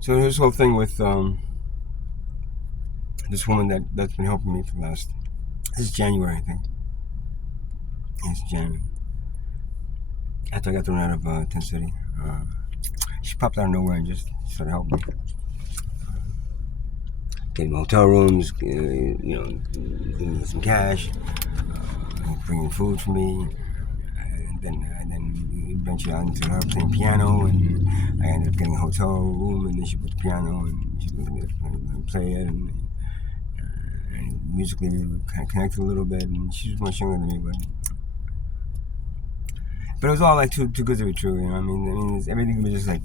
So this whole thing with this woman that's been helping me for the last, this is January, I think. It's January. After I got thrown out of Tent City, she popped out of nowhere and just started helping me. Getting hotel rooms, giving me some cash, bringing food for me, and then eventually I ended up playing piano, and I ended up getting a hotel room, and then she put the piano, and she let me play it, and musically we kind of connected a little bit, and she was much younger than me, but it was all like too good to be true, you know. I mean, everything was just like,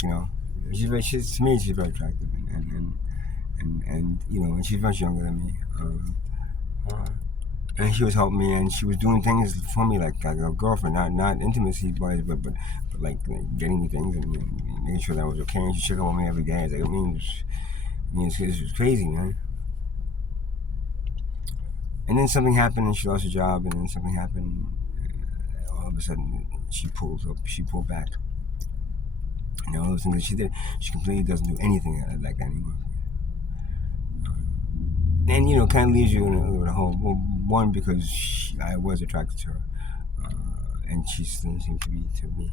she's to me she's very attractive, and and she's much younger than me. And she was helping me, and she was doing things for me like a girlfriend, not intimacy wise, but like getting me things and making sure that I was okay. And she checked up on me every day. It was crazy, man. And then something happened, and she lost her job, and then something happened. All of a sudden, she pulled back. And all those things that she did, she completely doesn't do anything like that anymore. And kind of leaves you in a hole. Well, one, because I was attracted to her, and she still seemed to be to me.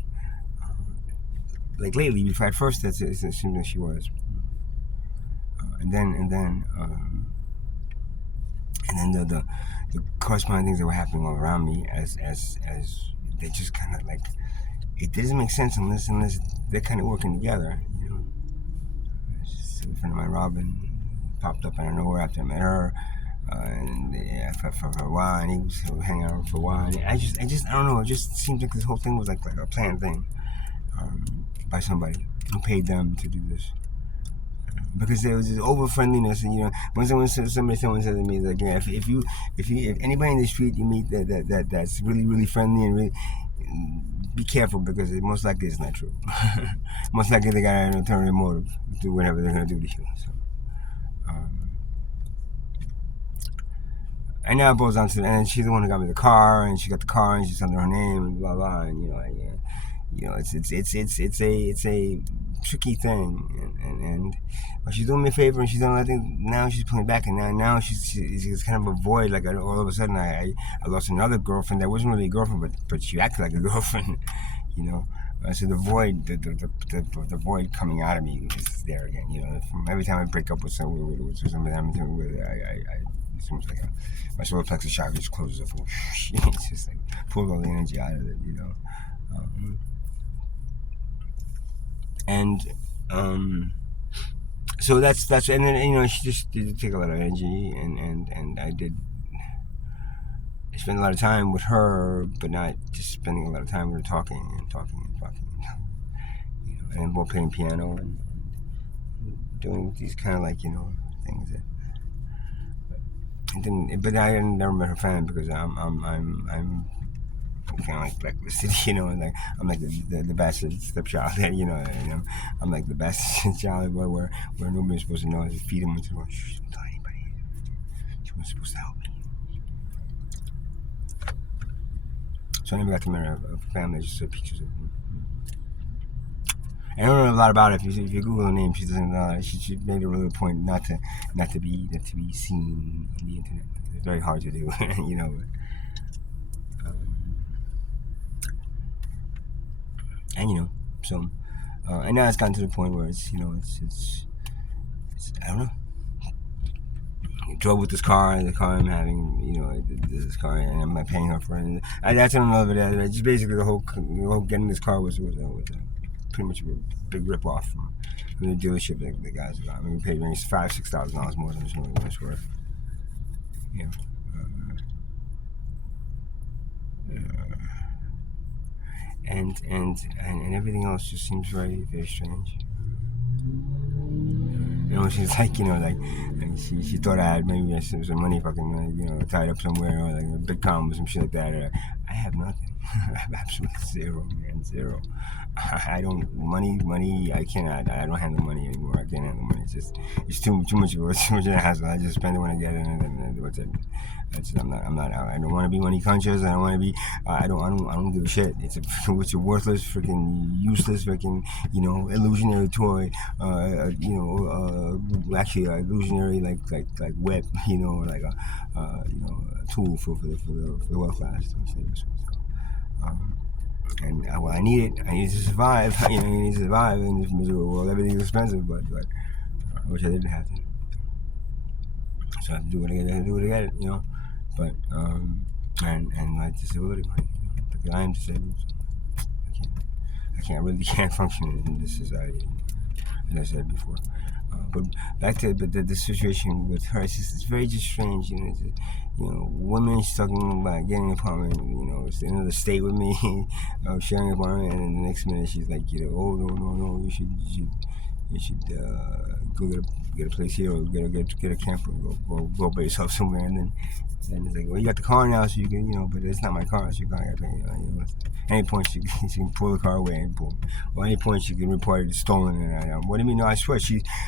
Like lately, before at first, it seemed like she was, and then the corresponding things that were happening all around me, as they just kind of like, it doesn't make sense unless they're kind of working together. A friend of mine, Robin, popped up out of nowhere after I met her, and for a while, and he was hanging out for a while. And I don't know. It just seems like this whole thing was like a planned thing by somebody who paid them to do this. Because there was this over friendliness, and when someone said to me, like, if anybody in the street you meet that's really really friendly and really, be careful, because it most likely it's not true. Most likely they got an ulterior motive to do whatever they're gonna do to you. So, and now it boils down to, and she's the one who got me the car, and she got the car, and she's under her name, and blah blah, and it's a tricky thing, and she's doing me a favor, and she's done. I think now she's pulling back, and now she's kind of a void. Like all of a sudden, I lost another girlfriend that wasn't really a girlfriend, but she acted like a girlfriend, So the void coming out of me is there again. From every time I break up with somebody I'm with, it's almost like my solar plexus chakra just closes up. It's just like pulls all the energy out of it, And so that's and then she just did take a lot of energy, and I did spend a lot of time with her, but not just spending a lot of time with her talking, and both playing piano and doing these kind of like things that. But I never met her family, because I'm kind of like blacklisted, and like I'm like the bastard stepchild that I'm like the bastard child where nobody's supposed to know. I just feed him until shh, don't tell anybody. She wasn't supposed to help me. So I never got to meet her family. I just saw pictures of them. I don't know a lot about it. If you Google her name, she doesn't know. She made a real point not to be seen on the internet. It's very hard to do, And so, and now it's gotten to the point where it's I don't know. I drove with this car, the car I'm having, this car, and I'm not paying her for it. That's another video. Just basically the whole getting this car was pretty much a big rip off from the dealership that the guys got. We paid maybe $5,000-$6,000 more than it's worth. And everything else just seems very, very strange. She's like, she thought I had maybe some money fucking, tied up somewhere, or like a big com or some shit like that. I have nothing. I have absolutely zero, man, zero. I don't money. I cannot. I don't handle money anymore. I can't handle money. It's too much of a hassle. I just spend it when I get it, and what's it? I'm not. I don't want to be money conscious. I don't want to be. I don't give a shit. It's a worthless, freaking useless, freaking illusionary toy. Actually, illusionary like web. Like a tool for the well class. And I need it. I need to survive. I need to survive in this miserable world. Everything's expensive, but I wish I didn't have to. So I have to do what I gotta do to get it, But and my disability, because I am disabled, so I really can't function in this society, as I said before. But back to the situation with her, it's very just strange, women she's talking about getting an apartment, it's another state with me, sharing an apartment, and then the next minute she's like, oh no, you should go get a place here, or get a camper, go by yourself somewhere, and then it's like, well, you got the car now, so you can, but it's not my car, so you gotta pay. Any point she can pull the car away and pull, or any point she can report it stolen. And what do you mean? No, I swear,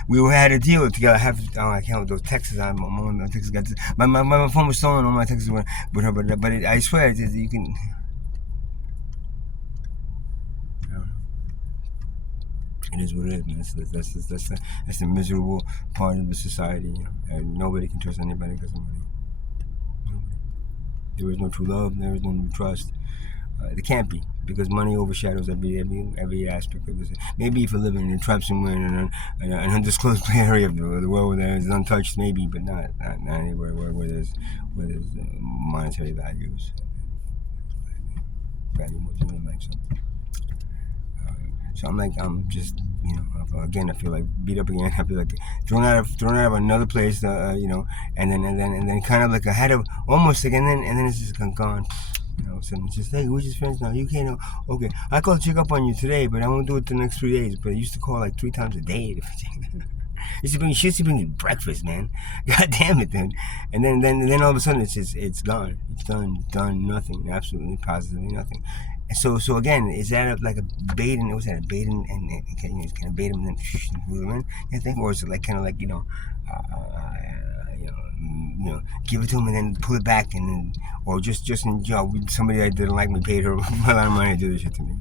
we had a deal together. I can't those texts. My texts got my phone was stolen. All my texts were with her, but I swear you can. It is what it is, man. That's the miserable part of the society. And nobody can trust anybody because of money. Nobody. There is no true love. There is no trust. There can't be, because money overshadows every aspect of this. Maybe if you're living in a trap somewhere in an undisclosed area of the world where there's untouched, maybe, but not anywhere where there's monetary values. Value more than life. So I'm just, again, I feel like beat up again. I feel like thrown out of another place, and then kind of like I had almost like, and then it's just gone. So it's just, hey, we're just friends now. You can't. Okay, I called to check up on you today, but I won't do it the next 3 days. But I used to call like 3 times a day. She used to bring me breakfast, man. God damn it, then. And then all of a sudden it's gone. It's done nothing. Absolutely, positively nothing. And so again, is that like a bait? And was that a bait and it's kind of bait him and then move him in? You think, or is it like kind of like give it to him and then pull it back, and then, or just somebody that didn't like me paid her a lot of money to do this shit to me.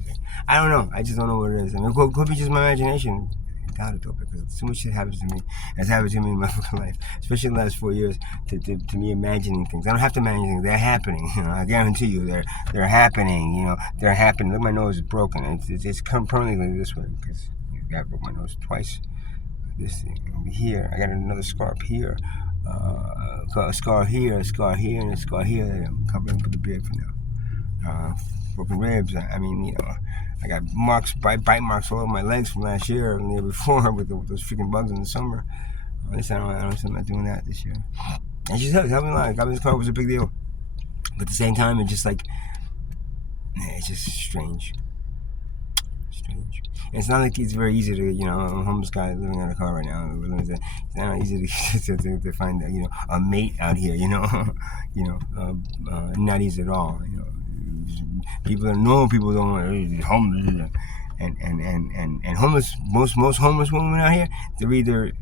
I don't know. I just don't know what it is. I mean, it could be just my imagination. Doubt it though, because so much shit happens to me. Has happened to me in my fucking life, especially in the last 4 years. To me, imagining things. I don't have to imagine things. They're happening. I guarantee you, they're happening. They're happening. Look, my nose is broken. It's permanently this way because I broke my nose twice. This thing over here. I got another scar up here. Got a scar here, and a scar here that I'm covering with the beard for now. Broken ribs. I mean, I got bite marks all over my legs from last year and the year before with those freaking bugs in the summer. At least I'm not doing that this year. And she's helping me a lot. Got me this car was a big deal. But at the same time, it's just like, it's just strange. And it's not like it's very easy to, I'm a homeless guy living in a car right now. It's not easy to find, a mate out here, not easy at all. Normal people don't want homeless, and homeless. Most homeless women out here, they're either,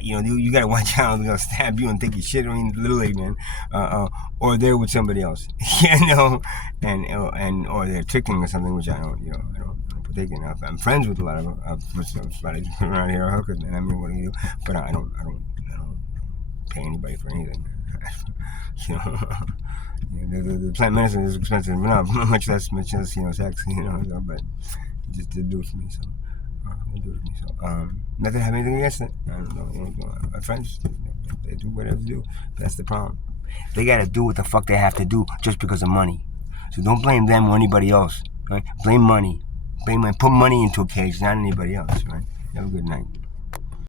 you gotta watch out. They're gonna stab you and take your shit. I mean, literally, man. Or they're with somebody else, and or they're tricking or something, which I don't partake in. I'm friends with a lot of people around here, hookers, man. I mean, what do you do? But I don't pay anybody for anything. The plant medicine is expensive, but not much less, sex, but just to do it for me, so not to have anything against it. I don't know, my friends, they do whatever they do, but that's the problem. They gotta do what the fuck they have to do just because of money. So don't blame them or anybody else, right? Blame money. Put money into a cage, not anybody else, right? Have a good night.